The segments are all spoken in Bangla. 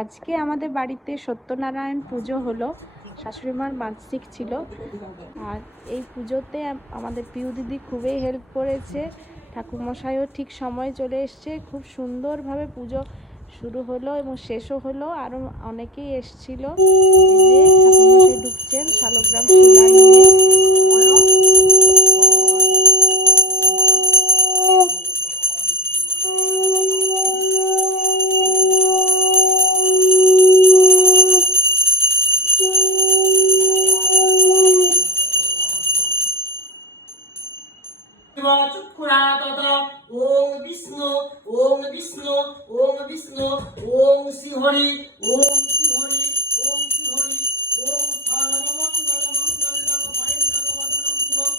আজকে আমাদের বাড়িতে সত্যনারায়ণ পুজো হলো। শাশুড়ি মার মানসিক ছিল, আর এই পুজোতে আমাদের পিউ দিদি খুবই হেল্প করেছে। ঠাকুরমশাইও ঠিক সময় চলে এসছে, খুব সুন্দরভাবে পুজো শুরু হলো এবং শেষও হলো। আরও অনেকেই এসছিল। এই যে ঠাকুরমশাই ঢুকছেন শালগ্রাম শিলা নিয়ে। ओम विष्णु ओम विष्णु ओम विष्णु ओम श्री हरि ओम श्री हरि ओम श्री हरि ओम सर्वमंगल मंगलम भयंकर वदनं शिवं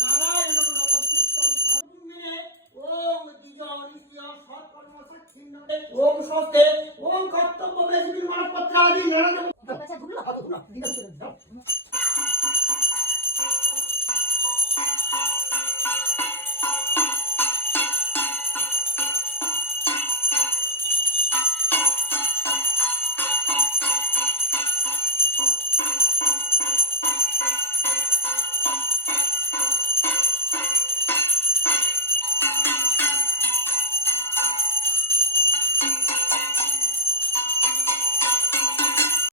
नारायणं नमस्कृतं सर्वभूमिने ओम द्विजनित्य सत्कर्म सत्चिन्नते ओम सत्ते ओम कर्तव्य बेदिमानपत्रादि नारायण